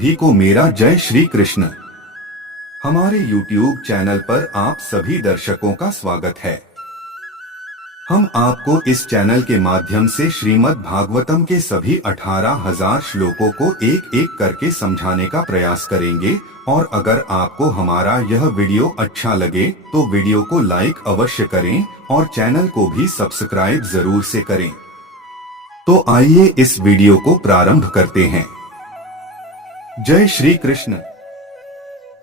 सभी को मेरा जय श्री कृष्ण। हमारे YouTube चैनल पर आप सभी दर्शकों का स्वागत है। हम आपको इस चैनल के माध्यम से श्रीमद् भागवतम के सभी 18,000 श्लोकों को एक एक करके समझाने का प्रयास करेंगे और अगर आपको हमारा यह वीडियो अच्छा लगे तो वीडियो को लाइक अवश्य करें और चैनल को भी सब्सक्राइब जरूर से करें। तो आइए इस वीडियो को प्रारंभ करते हैं। जय श्री कृष्ण।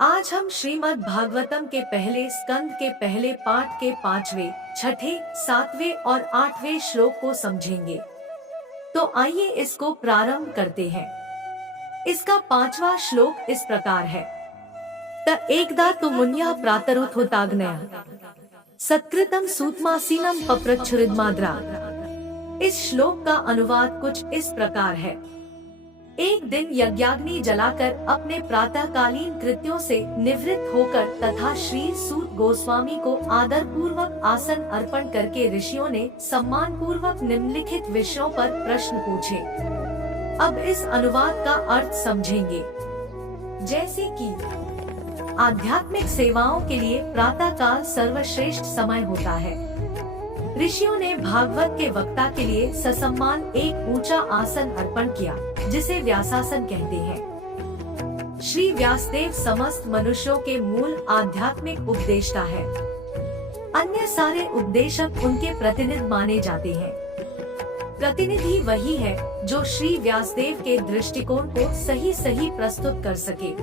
आज हम श्रीमद् भागवतम के पहले स्कंद के पहले पाठ के 5वें, 6ठे, 7वें और 8वें श्लोक को समझेंगे। तो आइए इसको प्रारंभ करते हैं। इसका 5वां श्लोक इस प्रकार है। त एकदा तु मुन्या प्रातरुत्थाग्नयः सत्कृतं सूतमासीनं पप्रच्छुरिदमाद्रा। इस श्लोक का अनुवाद कुछ इस प्रकार है। एक दिन यज्ञाग्नि जलाकर अपने प्रातःकालीन कृत्यों से निवृत्त होकर तथा श्री सूत गोस्वामी को आदर पूर्वक आसन अर्पण करके ऋषियों ने सम्मान पूर्वक निम्नलिखित विषयों पर प्रश्न पूछे। अब इस अनुवाद का अर्थ समझेंगे। जैसे कि आध्यात्मिक सेवाओं के लिए प्रातःकाल सर्वश्रेष्ठ समय होता है। ऋषियों ने भागवत के वक्ता के लिए ससम्मान एक ऊंचा आसन अर्पण किया, जिसे व्यासासन कहते हैं। श्री व्यासदेव समस्त मनुष्यों के मूल आध्यात्मिक उपदेष्टा है। अन्य सारे उपदेशक उनके प्रतिनिधि माने जाते हैं। प्रतिनिधि वही है जो श्री व्यासदेव के दृष्टिकोण को सही प्रस्तुत कर सके।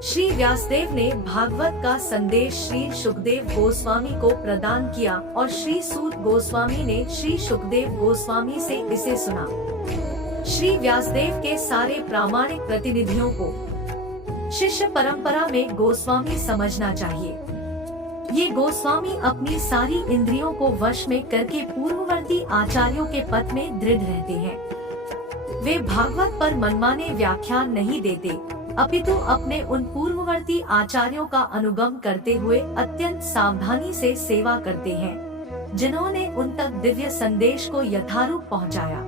श्री व्यासदेव ने भागवत का संदेश श्री सुखदेव गोस्वामी को प्रदान किया और श्री सूत गोस्वामी ने श्री सुखदेव गोस्वामी से इसे सुना। श्री व्यासदेव के सारे प्रामाणिक प्रतिनिधियों को शिष्य परंपरा में गोस्वामी समझना चाहिए। ये गोस्वामी अपनी सारी इंद्रियों को वश में करके पूर्ववर्ती आचार्यों के पथ में दृढ़ रहते हैं। वे भागवत पर मनमाने व्याख्यान नहीं देते, अपितु अपने उन पूर्ववर्ती आचार्यों का अनुगम करते हुए अत्यंत सावधानी से सेवा करते हैं, जिन्होंने उन तक दिव्य संदेश को यथारूप पहुंचाया।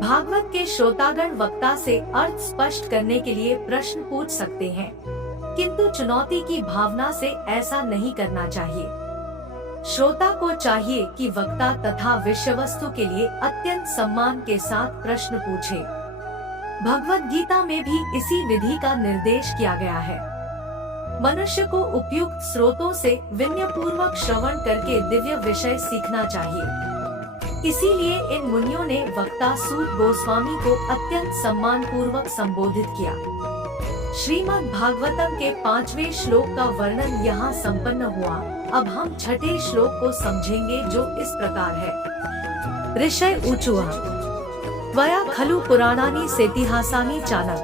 भागवत के श्रोतागण वक्ता से अर्थ स्पष्ट करने के लिए प्रश्न पूछ सकते हैं, किंतु चुनौती की भावना से ऐसा नहीं करना चाहिए। श्रोता को चाहिए कि वक्ता तथा विषय वस्तु के लिए अत्यंत सम्मान के साथ प्रश्न पूछे। भगवत गीता में भी इसी विधि का निर्देश किया गया है। मनुष्य को उपयुक्त स्रोतों से विनय पूर्वक श्रवण करके दिव्य विषय सीखना चाहिए। इसीलिए इन मुनियों ने वक्ता सूत गोस्वामी को अत्यंत सम्मान पूर्वक संबोधित किया। श्रीमद् भागवतम के 5वें श्लोक का वर्णन यहाँ संपन्न हुआ। अब हम 6ठे श्लोक को समझेंगे, जो इस प्रकार है। ऋषय ऊचुः त्वया खलु पुराणानि सेतिहासानि चानघ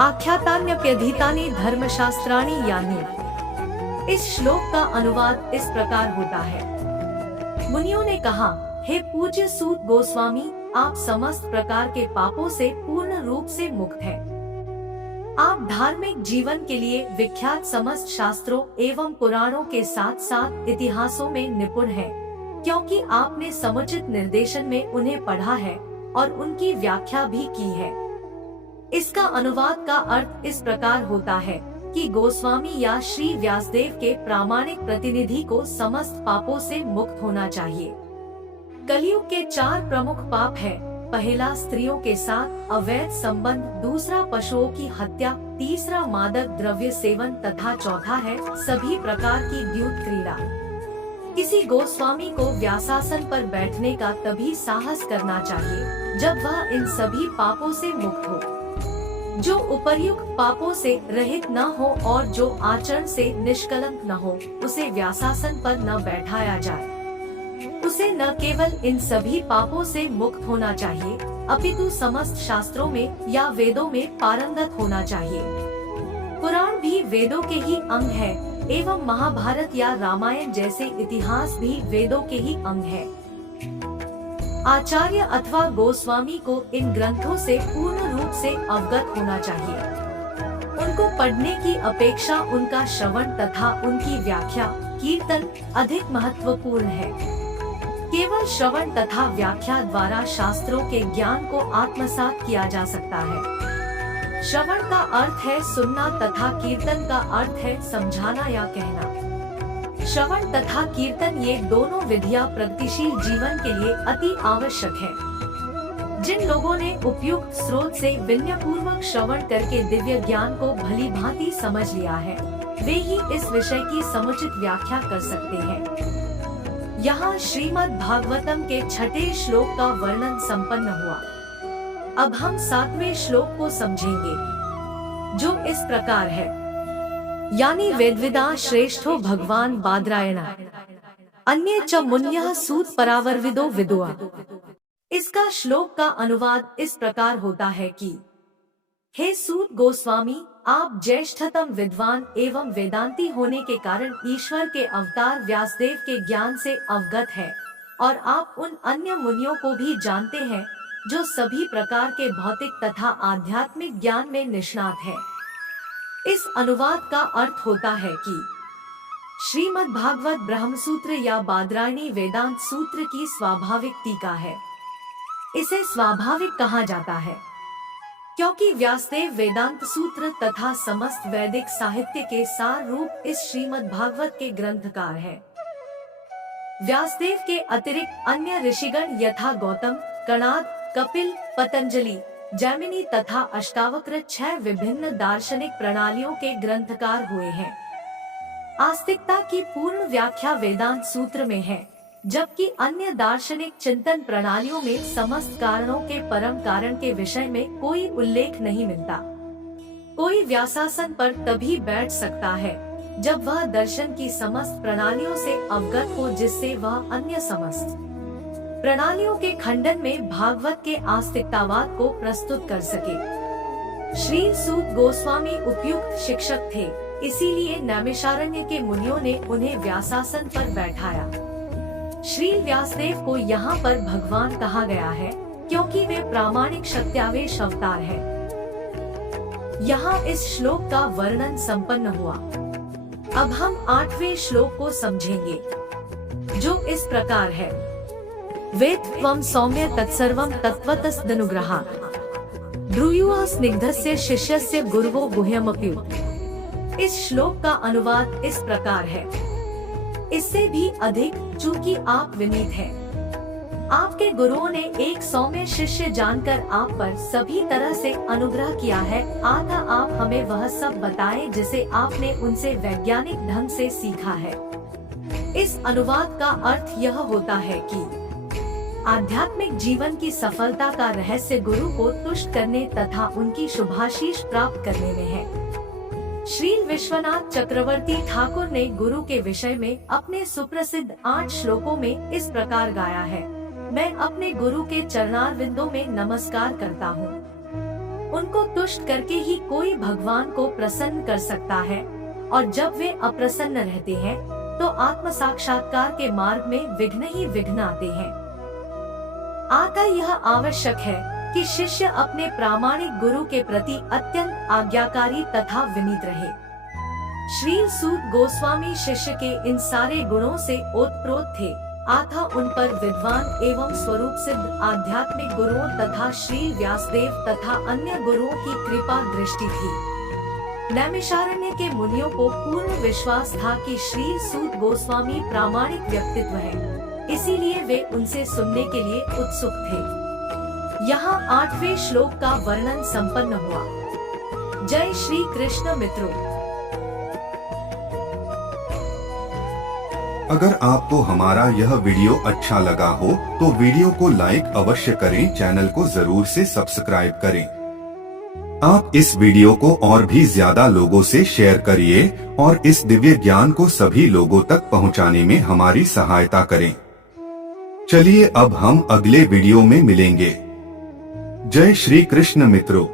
आख्यातान्यप्यधीतानि धर्मशास्त्राणि यानि। इस श्लोक का अनुवाद इस प्रकार होता है। मुनियों ने कहा, हे पूज्य सूत गोस्वामी, आप समस्त प्रकार के पापों से पूर्ण रूप से मुक्त हैं। आप धार्मिक जीवन के लिए विख्यात समस्त शास्त्रों एवं पुराणों के साथ साथ इतिहासों में निपुण हैं, क्योंकि आपने समुचित निर्देशन में उन्हें पढ़ा है और उनकी व्याख्या भी की है। इसका अनुवाद का अर्थ इस प्रकार होता है कि गोस्वामी या श्री व्यासदेव के प्रामाणिक प्रतिनिधि को समस्त पापों से मुक्त होना चाहिए। कलयुग के 4 प्रमुख पाप है। पहला स्त्रियों के साथ अवैध संबंध, दूसरा पशुओं की हत्या, तीसरा मादक द्रव्य सेवन तथा चौथा है सभी प्रकार की द्यूत क्रीड़ा। किसी गोस्वामी को व्यासासन पर बैठने का तभी साहस करना चाहिए जब वह इन सभी पापों से मुक्त हो, जो उपर्युक्त पापों से रहित न हो और जो आचरण से निष्कलंक न हो, उसे व्यासासन पर न बैठाया जाए। उसे न केवल इन सभी पापों से मुक्त होना चाहिए, अपितु समस्त शास्त्रों में या वेदों में पारंगत होना चाहिए। पुराण भी वेदों के ही अंग है एवं महाभारत या रामायण जैसे इतिहास भी वेदों के ही अंग है। आचार्य अथवा गोस्वामी को इन ग्रंथों से पूर्ण रूप से अवगत होना चाहिए। उनको पढ़ने की अपेक्षा उनका श्रवण तथा उनकी व्याख्या, कीर्तन अधिक महत्वपूर्ण है। केवल श्रवण तथा व्याख्या द्वारा शास्त्रों के ज्ञान को आत्मसात किया जा सकता है। श्रवण का अर्थ है सुनना तथा कीर्तन का अर्थ है समझाना या कहना। श्रवण तथा कीर्तन ये दोनों विधियां प्रगतिशील जीवन के लिए अति आवश्यक है। जिन लोगों ने उपयुक्त स्रोत से विनयपूर्वक श्रवण करके दिव्य ज्ञान को भली भांति समझ लिया है, वे ही इस विषय की समुचित व्याख्या कर सकते हैं। यहाँ श्रीमद् भागवतम के 6ठे श्लोक का वर्णन संपन्न हुआ। अब हम 7वें श्लोक को समझेंगे, जो इस प्रकार है। यानी वेदविदा श्रेष्ठो भगवान बादरायणा अन्ये च मुन्यः सूत परावरविदो विदुआ। इसका श्लोक का अनुवाद इस प्रकार होता है कि हे सूत गोस्वामी, आप ज्येष्ठतम विद्वान एवं वेदांती होने के कारण ईश्वर के अवतार व्यासदेव के ज्ञान से अवगत है, और आप उन अन्य मुनियों को भी जानते हैं जो सभी प्रकार के भौतिक तथा आध्यात्मिक ज्ञान में निष्णात है। इस अनुवाद का अर्थ होता है कि श्रीमद् भागवत ब्रह्मसूत्र या बादरायणी वेदांत सूत्र की स्वाभाविक टीका है। इसे स्वाभाविक कहा जाता है क्योंकि व्यासदेव वेदांत सूत्र तथा समस्त वैदिक साहित्य के सार रूप इस श्रीमद् भागवत के ग्रंथकार है। व्यासदेव के अतिरिक्त अन्य ऋषिगण यथा गौतम, कणाद, कपिल, पतंजलि, जैमिनी तथा अष्टावक्र 6 विभिन्न दार्शनिक प्रणालियों के ग्रंथकार हुए हैं। आस्तिकता की पूर्ण व्याख्या वेदांत सूत्र में है, जबकि अन्य दार्शनिक चिंतन प्रणालियों में समस्त कारणों के परम कारण के विषय में कोई उल्लेख नहीं मिलता। कोई व्यासासन पर तभी बैठ सकता है जब वह दर्शन की समस्त प्रणालियों से अवगत हो, जिससे वह अन्य समस्त प्रणालियों के खंडन में भागवत के आस्तिकतावाद को प्रस्तुत कर सके। श्री सूत गोस्वामी उपयुक्त शिक्षक थे, इसीलिए नैमिषारण्य के मुनियों ने उन्हें व्यासासन पर बैठाया। श्री व्यासदेव को यहाँ पर भगवान कहा गया है क्योंकि वे प्रामाणिक सत्यावेश अवतार हैं। यहाँ इस श्लोक का वर्णन संपन्न हुआ। अब हम 8वें श्लोक को समझेंगे, जो इस प्रकार है। वेद त्वं सौम्य तत्सर्वं तत्त्वतस्दनुग्रहात् ब्रूयुः स्निग्धस्य शिष्यस्य गुरुवो गुह्यमप्युत। इस श्लोक का अनुवाद इस प्रकार है। इससे भी अधिक, चूंकि आप विनीत हैं। आपके गुरुओं ने एक सौम्य शिष्य जानकर आप पर सभी तरह से अनुग्रह किया है, अतः आप हमें वह सब बताएं जिसे आपने उनसे वैज्ञानिक ढंग से सीखा है। इस अनुवाद का अर्थ यह होता है कि आध्यात्मिक जीवन की सफलता का रहस्य गुरु को तुष्ट करने तथा उनकी शुभाशीष प्राप्त करने में है। श्री विश्वनाथ चक्रवर्ती ठाकुर ने गुरु के विषय में अपने सुप्रसिद्ध 8 श्लोकों में इस प्रकार गाया है। मैं अपने गुरु के चरणारविंदों में नमस्कार करता हूँ। उनको तुष्ट करके ही कोई भगवान को प्रसन्न कर सकता है, और जब वे अप्रसन्न रहते हैं तो आत्म साक्षात्कार के मार्ग में विघ्न ही विघ्न आते हैं। अतः यह आवश्यक है कि शिष्य अपने प्रामाणिक गुरु के प्रति अत्यंत आज्ञाकारी तथा विनीत रहे। श्री सूत गोस्वामी शिष्य के इन सारे गुणों से ओतप्रोत थे, अतः उन पर विद्वान एवं स्वरूप सिद्ध आध्यात्मिक गुरुओं तथा श्री व्यासदेव तथा अन्य गुरुओं की कृपा दृष्टि थी। नैमिषारण्य के मुनियों को पूर्ण विश्वास था कि श्री सूत गोस्वामी प्रामाणिक व्यक्तित्व है, इसीलिए वे उनसे सुनने के लिए उत्सुक थे। यहाँ 8वें श्लोक का वर्णन संपन्न हुआ। जय श्री कृष्ण मित्रों। अगर आपको हमारा यह वीडियो अच्छा लगा हो तो वीडियो को लाइक अवश्य करें, चैनल को जरूर से सब्सक्राइब करें। आप इस वीडियो को और भी ज्यादा लोगों से शेयर करिए और इस दिव्य ज्ञान को सभी लोगों तक पहुंचाने में हमारी सहायता करें। चलिए अब हम अगले वीडियो में मिलेंगे। जय श्री कृष्ण मित्रों।